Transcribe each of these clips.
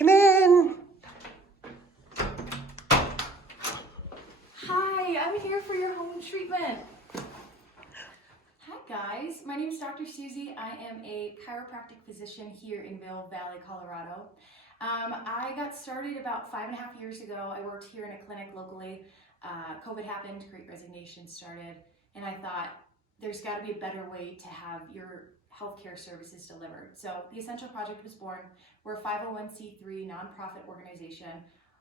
Come in. Hi, I'm here for your home treatment. Hi guys, my name is Dr. Susie. I am a chiropractic physician here in Vail Valley, Colorado. I got started about 5.5 years ago. I worked here in a clinic locally. COVID happened, Great Resignation started, and I thought there's got to be a better way to have your healthcare services delivered. So the Essential Project was born. We're a 501c3 nonprofit organization.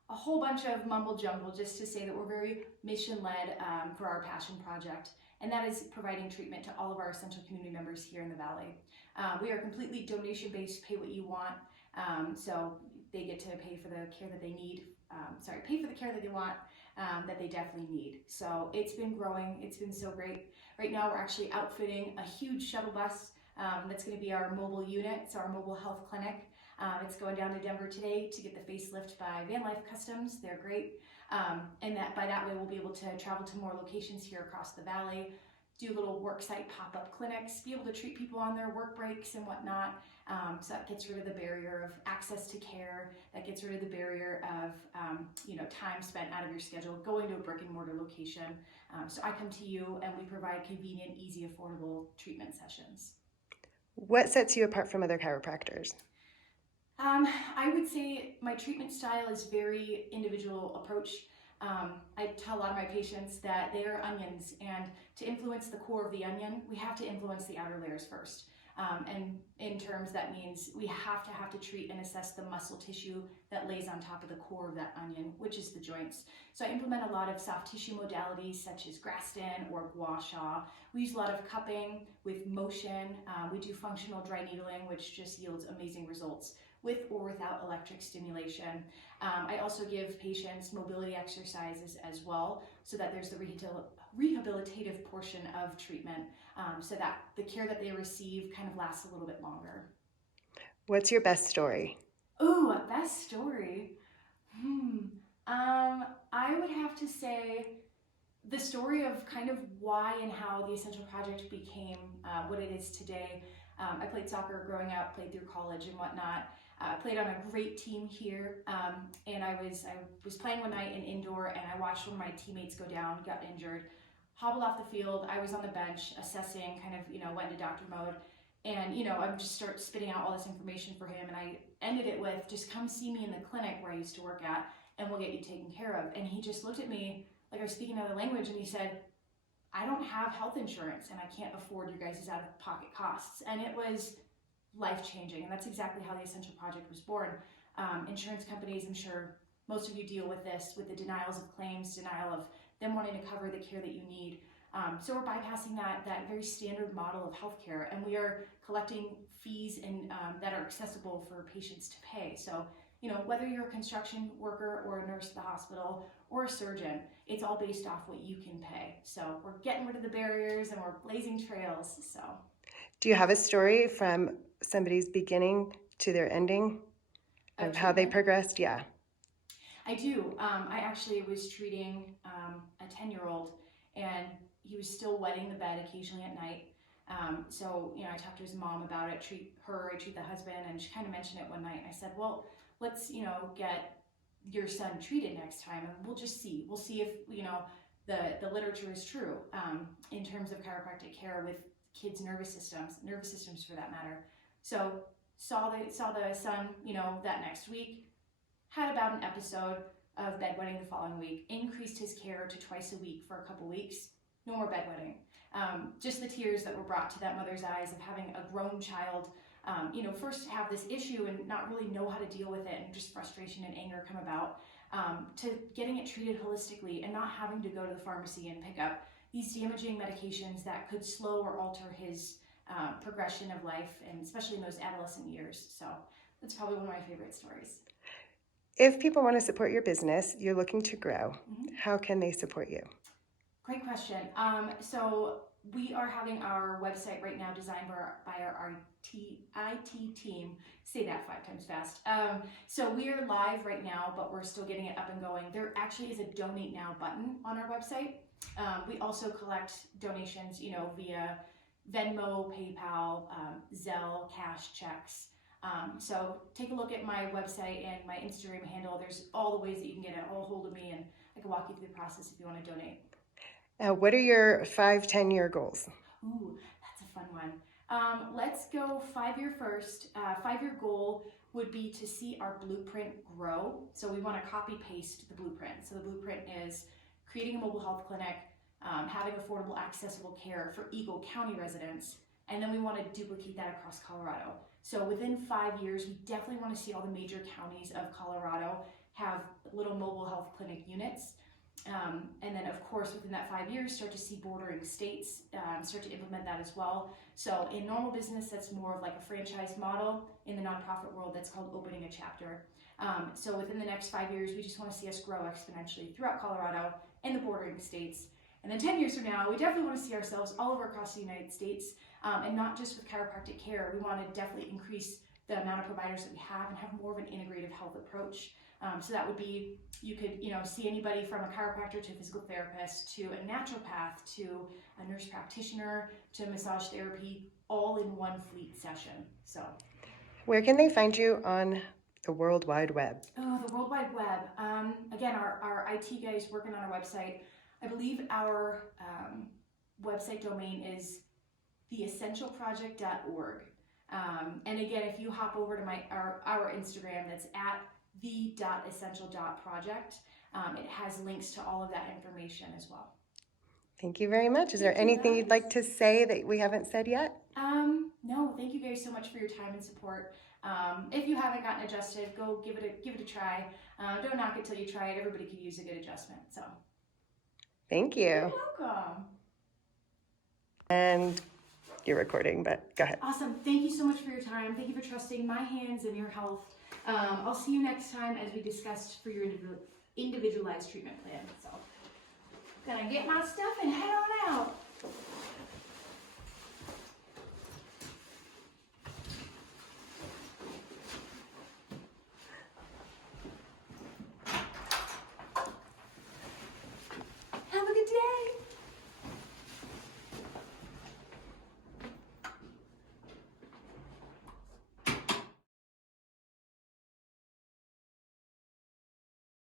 A whole bunch of mumble jumble just to say that we're very mission-led for our passion project, and that is providing treatment to all of our essential community members here in the Valley. We are completely donation-based, pay what you want, so they get to pay for the care that they need, pay for the care that they want, that they definitely need. So it's been growing, it's been so great. Right now we're actually outfitting a huge shuttle bus that's going to be our mobile unit, so our mobile health clinic. It's going down to Denver today to get the facelift by Van Life Customs. They're great. And by that way, we'll be able to travel to more locations here across the valley, do little worksite pop-up clinics, be able to treat people on their work breaks and whatnot. So that gets rid of the barrier of access to care. That gets rid of the barrier of time spent out of your schedule, going to a brick and mortar location. So I come to you and we provide convenient, easy, affordable treatment sessions. What sets you apart from other chiropractors? I would say my treatment style is very individual approach. I tell a lot of my patients that they are onions, and to influence the core of the onion, we have to influence the outer layers first. And in terms, that means we have to treat and assess the muscle tissue that lays on top of the core of that onion, which is the joints. So I implement a lot of soft tissue modalities such as Graston or gua sha. We use a lot of cupping with motion. We do functional dry needling, which just yields amazing results with or without electric stimulation. I also give patients mobility exercises as well, so that there's the rehabilitative portion of treatment, so that the care that they receive kind of lasts a little bit longer. What's your best story? Ooh, a best story? I would have to say the story of kind of why and how the Essential Project became what it is today. I played soccer growing up, played through college and whatnot. Played on a great team here, and I was playing one night in indoor, and I watched one of my teammates go down, got injured, hobbled off the field. I was on the bench assessing, kind of, went into doctor mode, and I would just start spitting out all this information for him, and I ended it with, just come see me in the clinic where I used to work at, and we'll get you taken care of. And he just looked at me like I was speaking another language, and he said, I don't have health insurance, and I can't afford your guys' out-of-pocket costs. And it was life-changing, and that's exactly how the Essential Project was born. Insurance companies, I'm sure most of you deal with this, with the denials of claims, denial of them wanting to cover the care that you need. So we're bypassing that very standard model of healthcare, and we are collecting fees and that are accessible for patients to pay. So whether you're a construction worker or a nurse at the hospital or a surgeon, it's all based off what you can pay. So we're getting rid of the barriers and we're blazing trails. So Do you have a story from somebody's beginning to their ending of how they progressed? Yeah. I do. I actually was treating a 10-year-old, and he was still wetting the bed occasionally at night. So I talked to his mom about it, I treat the husband, and she kind of mentioned it one night. I said, well, let's, get your son treated next time, and we'll just see. We'll see if, the literature is true in terms of chiropractic care with kids' nervous systems for that matter. So saw the son, that next week, had about an episode of bedwetting the following week, increased his care to twice a week for a couple weeks, no more bedwetting. Just the tears that were brought to that mother's eyes of having a grown child, first have this issue and not really know how to deal with it, and just frustration and anger come about, to getting it treated holistically and not having to go to the pharmacy and pick up these damaging medications that could slow or alter his progression of life, and especially in those adolescent years. So that's probably one of my favorite stories. If people want to support your business, you're looking to grow, how can they support you? Great question. So we are having our website right now designed by our IT team. Say that 5 times fast. So we are live right now, but we're still getting it up and going. There actually is a donate now button on our website. We also collect donations, via Venmo, PayPal, Zelle, cash checks. So take a look at my website and my Instagram handle. There's all the ways that you can get a hold of me, and I can walk you through the process if you want to donate. What are your 5-10-year goals? Ooh, that's a fun one. Let's go 5-year first. 5-year goal would be to see our blueprint grow. So we want to copy paste the blueprint. So the blueprint is creating a mobile health clinic, having affordable, accessible care for Eagle County residents, and then we want to duplicate that across Colorado. So within 5 years, we definitely want to see all the major counties of Colorado have little mobile health clinic units. And then of course, within that 5 years, start to see bordering states start to implement that as well. So in normal business, that's more of like a franchise model. In the nonprofit world, that's called opening a chapter. So within the next 5 years, we just want to see us grow exponentially throughout Colorado and the bordering states. And then 10 years from now, we definitely want to see ourselves all over across the United States, and not just with chiropractic care. We want to definitely increase the amount of providers that we have and have more of an integrative health approach. So that would be, you could, see anybody from a chiropractor to a physical therapist to a naturopath to a nurse practitioner to massage therapy, all in one fleet session. So, Where can they find you on the World Wide Web? oh, the World Wide Web. Again, our IT guy is working on our website. I believe our website domain is theessentialproject.org. And again, if you hop over to our Instagram, that's at the.essential.project. It has links to all of that information as well. Thank you very much. Is there anything you'd like to say that we haven't said yet? No, thank you guys so much for your time and support. If you haven't gotten adjusted, go give it a try. Don't knock it till you try it. Everybody could use a good adjustment. So, Thank you. you're welcome. And you're recording, but go ahead. Awesome. Thank you so much for your time. Thank you for trusting my hands and your health. I'll see you next time as we discussed for your individualized treatment plan. So, gonna get my stuff and head on out.